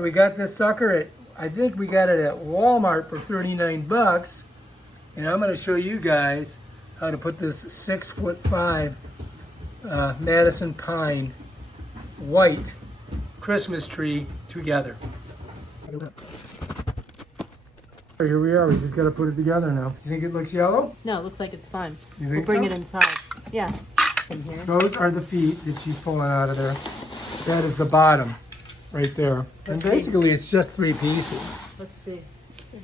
We got this sucker at, I think we got it at Walmart for 39 bucks. And I'm going to show you guys how to put this 6'5" Madison pine white Christmas tree together. Here we are. We just got to put it together now. You think it looks yellow? No, it looks like it's fine. You think We'll bring so? it inside. Yeah. In here. Those are the feet that she's pulling out of there. That is the bottom right there. And basically it's just 3 pieces. Let's see.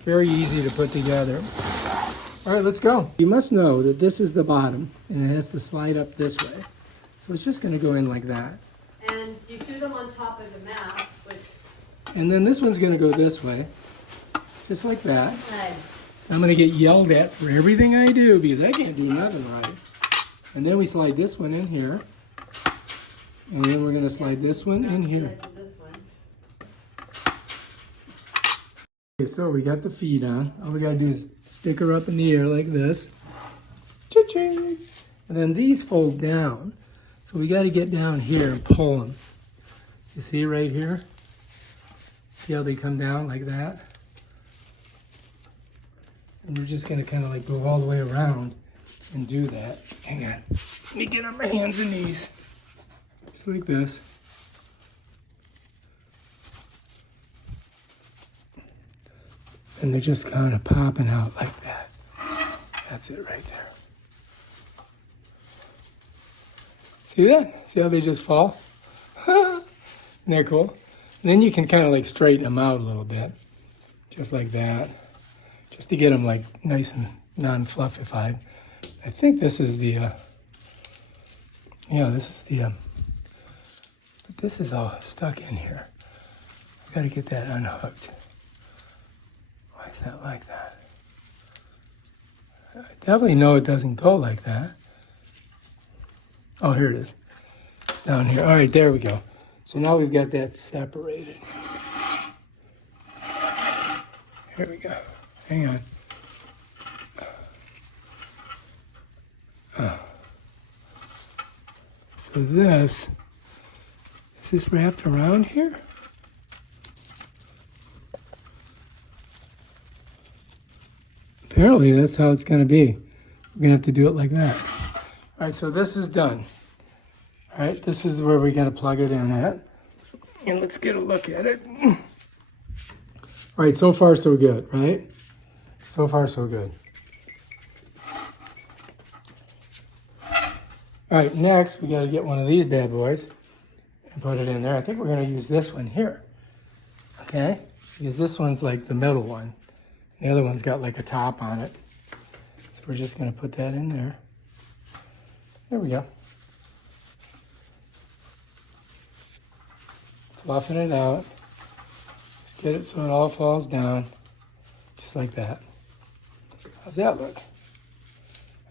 Very easy to put together. All right, let's go. You must know that this is the bottom and it has to slide up this way. So it's just going to go in like that. And you do them on top of the mat, which... And then this one's going to go this way. Just like that. Hey. I'm going to get yelled at for everything I do because I can't do nothing right. And then we slide this one in here. And then we're going to slide this one in here. Okay, so we got the feet on. All we got to do is stick her up in the air like this. Cha-ching! And then these fold down. So we got to get down here and pull them. You see right here? See how they come down like that? And we're just going to kind of like go all the way around and do that. Hang on. Let me get on my hands and knees. Just like this. And they're just kind of popping out like that. That's it right there. See that? See how they just fall? Isn't that cool? And then you can kind of like straighten them out a little bit. Just like that. Just to get them like nice and non-fluffified. I think this is the, but this is all stuck in here. I've got to get that unhooked. Why is that like that? I definitely know it doesn't go like that. Oh, here it is. It's down here. All right, there we go. So now we've got that separated. Here we go. Hang on. So this, is this wrapped around here? Apparently that's how it's going to be. We're going to have to do it like that. All right, so this is done. All right, this is where we're going to plug it in at. And let's get a look at it. All right, so far so good, right? So far so good. All right, next we got to get one of these bad boys and put it in there. I think we're going to use this one here, okay? Because this one's like the middle one. The other one's got like a top on it. So we're just going to put that in there. There we go. Fluffing it out. Just get it so it all falls down, just like that. How's that look?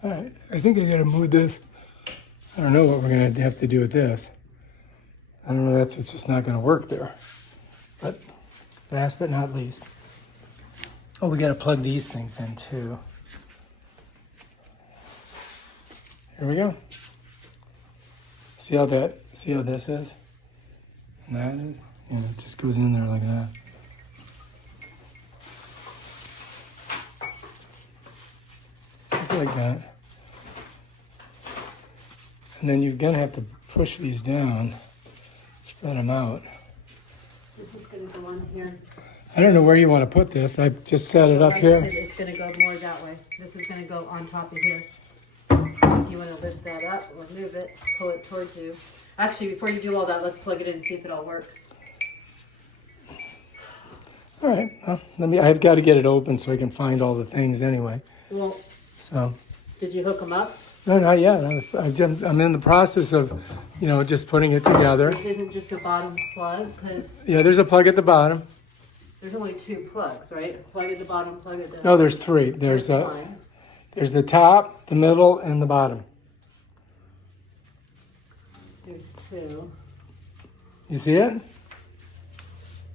All right, I think I got to move this. I don't know what we're going to have to do with this. I don't know, it's just not going to work there. But last but not least, oh, we got to plug these things in too. Here we go. See how this is? And that is? And it just goes in there like that. Just like that. And then you're going to have to push these down, spread them out. This is going to go on here. I don't know where you want to put this. I just set it up here. It's going to go more that way. This is going to go on top of here. If you want to lift that up or move it, pull it towards you. Actually, before you do all that, let's plug it in and see if it all works. All right. Well, I've got to get it open so I can find all the things anyway. Well, so. Did you hook them up? No, not yet. I'm in the process of, just putting it together. This isn't just a bottom plug, because Yeah, there's a plug at the bottom. there's only 2 plugs, right? Plug at the bottom, plug at the... No, there's 3. There's the top, the middle, and the bottom. There's 2. You see it?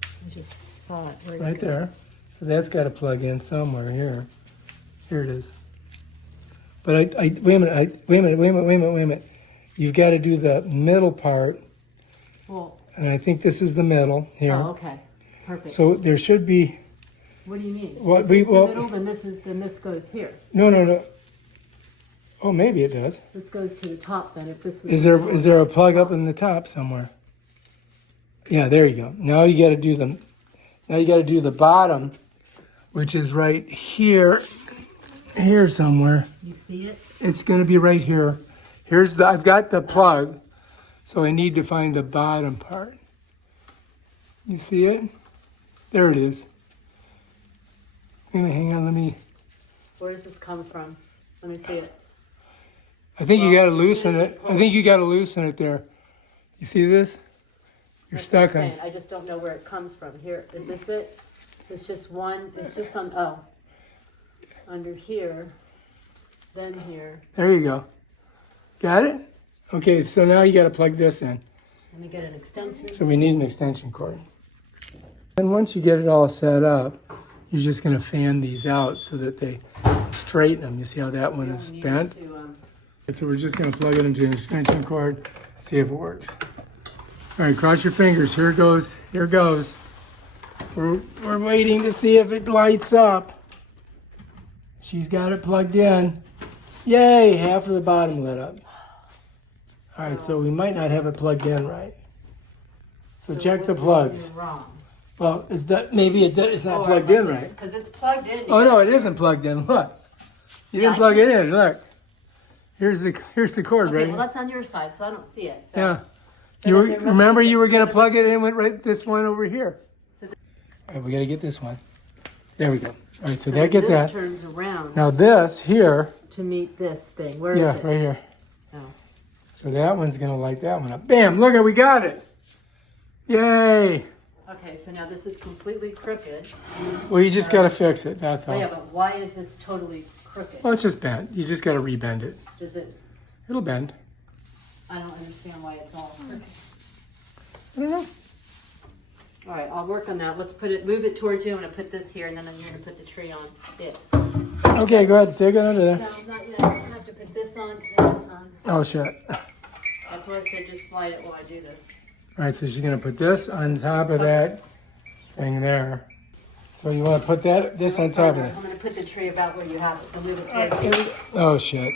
I just saw it Right there. So that's got to plug in somewhere here. Here it is. But wait a minute. You've got to do the middle part. Well, And I think this is the middle here. oh, okay. perfect. So there should be, What do you mean? What If we- it's well- the middle, then this goes here. no. Oh, maybe it does. This goes to the top then. If this was Is the there middle, is there a plug up in the top somewhere? Yeah, there you go. Now you got to do the bottom, which is right here somewhere. you see it? It's going to be right here. I've got the plug, so I need to find the bottom part. You see it? There it is. Hang on, let me. Where does this come from? Let me see it. I think you Well, got to loosen it's it. I think you got to loosen it there. You see this? You're That's what I'm stuck on. saying. I just don't know where it comes from. Here, is this it? It's just one. It's just on. Oh, under here, then here. There you go. Got it? Okay, so now you got to plug this in. Let me get an extension. So we need an extension cord. And once you get it all set up, you're just going to fan these out so that they straighten them. You see how that one is We bent? need to, So we're just going to plug it into an extension cord, see if it works. All right, cross your fingers. Here it goes. Here it goes. We're waiting to see if it lights up. She's got it plugged in. Yay, half of the bottom lit up. All right, so we might not have it plugged in right. So check the what plugs. we're doing wrong. Well, it's not plugged in right. Because it's plugged in. Oh no, it isn't plugged in. Look, you didn't Yeah, plug it in. Look, here's the cord Okay, right. well that's on your side, so I don't see it. So. Yeah. So You then there must remember be- you were gonna plug it in with right this one over here. So All right, we gotta get this one. There we go. All right, so then that gets this that. turns around Now this here, to meet this thing. Where is yeah, it? right here. Oh. So that one's gonna light that one up. Bam! Look, we got it. Yay! Okay, so now this is completely crooked. Well, you just gotta fix it. That's Oh yeah, all. but why is this totally crooked? Well, it's just bent. You just gotta rebend it. Does it? It'll bend. I don't understand why it's all crooked. I don't know. All right, I'll work on that. Let's move it towards you. I'm gonna put this here, and then you're gonna put the tree on it. Okay, go ahead. Stick it under there. No, not yet. I have to put this on and this on. Oh shit. That's why I said just slide it while I do this. All right, so she's gonna put this on top of that thing there. So you want to put this on top of I'm that. gonna put the tree about where you have it. So move it towards you. Oh shit.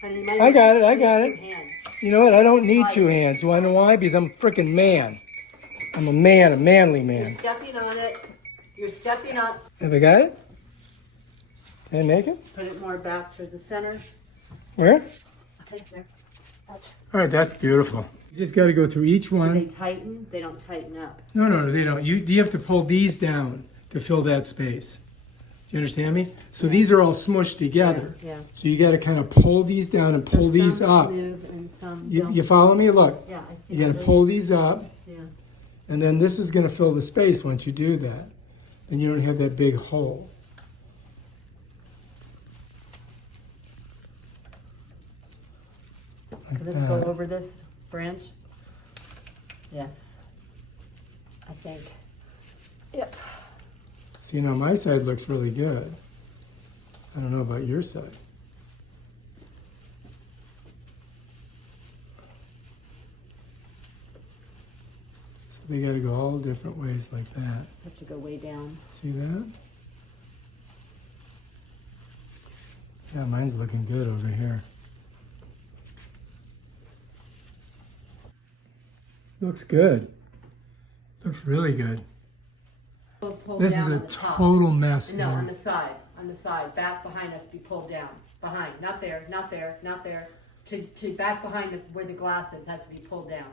Honey, you might I got it. I got use it. two hands. You know what? I don't need two hands. You wanna know why? Because I'm a freaking man. I'm a man, a manly You're man. stepping on it. You're stepping up. Have I got it? Can I make it? Put it more back towards the center. Where? Okay, there. Touch. All right, that's beautiful. You just got to go through each Do they one. tighten? They don't tighten up. No, they don't. You have to pull these down to fill that space. Do you understand me? So these are all smushed together. Yeah. So you got to kind of pull these down and pull these Some up. move and some You don't. follow me? Look, Yeah, I see. you got how to they- pull these up, Yeah. and then this is going to fill the space once you do that. And you don't have that big hole. Could this go over this branch? Yes. I think. Yep. See, now my side looks really good. I don't know about your side. So they got to go all different ways like that. Have to go way down. See that? Yeah, mine's looking good over here. Looks good. Looks really good. Pull This is down a on the top. total mess No, on here. the side, back behind us, be pulled down. Behind, not there, not there, not there. To back behind where the glass is, has to be pulled down.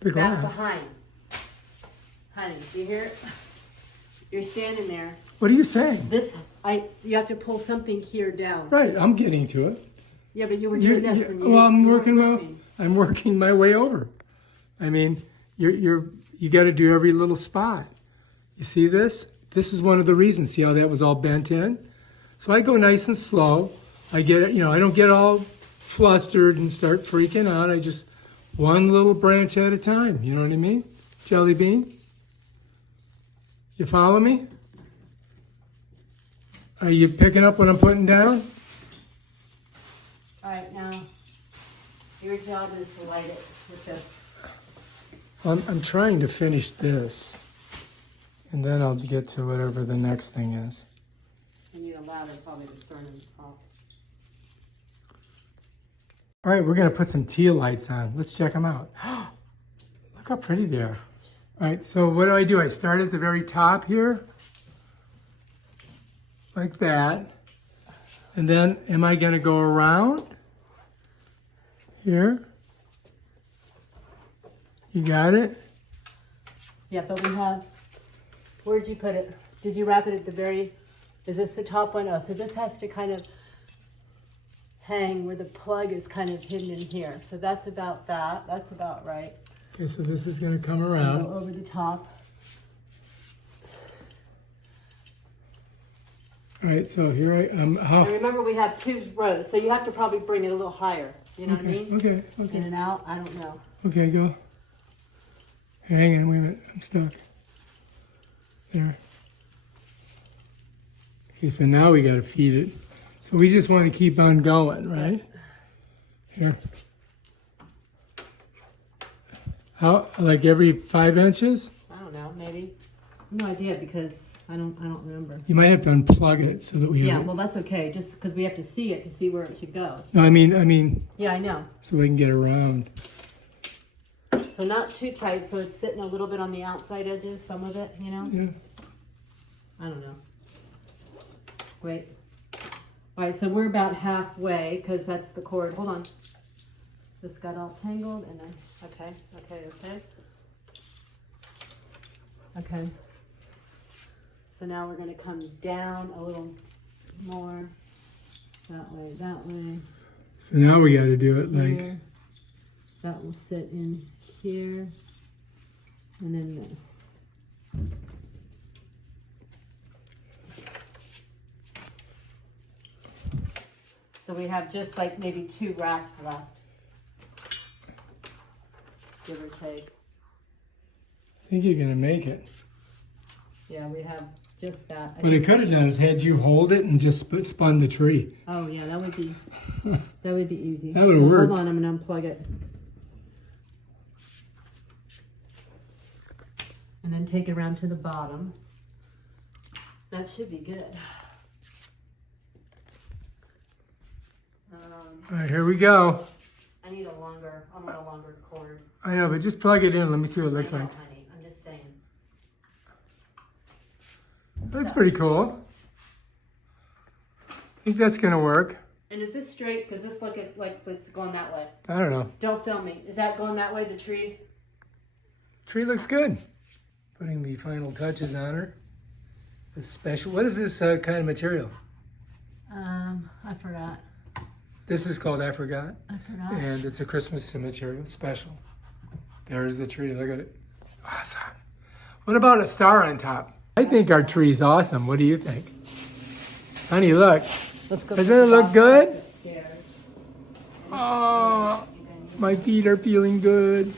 The Back glass. behind. Honey, do you hear it? You're standing there. What are you saying? You have to pull something here down. Right, I'm getting to it. Yeah, but you were doing this. And Well, I'm you weren't I'm looking. working my way over. I mean, you got to do every little spot. You see this? This is one of the reasons. See how that was all bent in? So I go nice and slow. I don't get all flustered and start freaking out. I just one little branch at a time. You know what I mean? Jelly bean. You follow me? Are you picking up what I'm putting down? All right, now, your job is to light it with this. I'm trying to finish this. And then I'll get to whatever the next thing is. You need a ladder probably to turn them off. All right, we're gonna put some teal lights on. Let's check them out. Look how pretty they are. All right, so what do? I start at the very top here, like that. And then am I gonna go around here? You got it? Yeah, but we have, where'd you put it? Did you wrap it at the very, is this the top one? Oh, so this has to kind of hang where the plug is kind of hidden in here. So that's about that. That's about right. Okay, so this is gonna come Go around. over the top. All right, so here I am. And remember we have 2 rows, so you have to probably bring it a little higher. You know what I Okay, mean? okay, In okay. and out, I don't know. Okay, go. Hang on, wait a minute, I'm stuck. There. Okay, so now we gotta feed it. So we just wanna keep on going, right? Here. How, like every 5 inches? I don't know, maybe. No idea because I don't remember. You might have to unplug it so that we Yeah, have well that's okay, just because we have to see it to see where it should go. No, I mean, Yeah, I know. so we can get around. So not too tight, so it's sitting a little bit on the outside edges, some of it, you know? Yeah. I don't know. Wait. All right, so we're about halfway because that's the cord. Hold on. This got all tangled and then, okay. Okay. So now we're gonna come down a little more. That way. So now we gotta do it like, Here. That will sit in here. And then this. So we have just like maybe 2 racks left. Give or take. I think you're gonna make it. Yeah, we have just that. What it could have done is had you hold it and just spun the tree. Oh yeah, that would be easy. That would have worked. Hold on, I'm gonna unplug it. And then take it around to the bottom. That should be good. All right, here we go. I want a longer cord. I know, but just plug it in. Let me see what it looks I know, like. honey, I'm just saying. That's pretty cool. I think that's gonna work. And is this straight? Because this look like it's going that way. I don't know. Don't film me. Is that going that way, the tree? Tree looks good. Putting the final touches on her. This special. What is this kind of material? I forgot. This is called I Forgot. I forgot. And it's a Christmas material, special. There's the tree, look at it. Awesome. What about a star on top? I think our tree's awesome. What do you think? Honey, look. Let's go. Doesn't it look good? Upstairs. Oh, my feet are feeling good.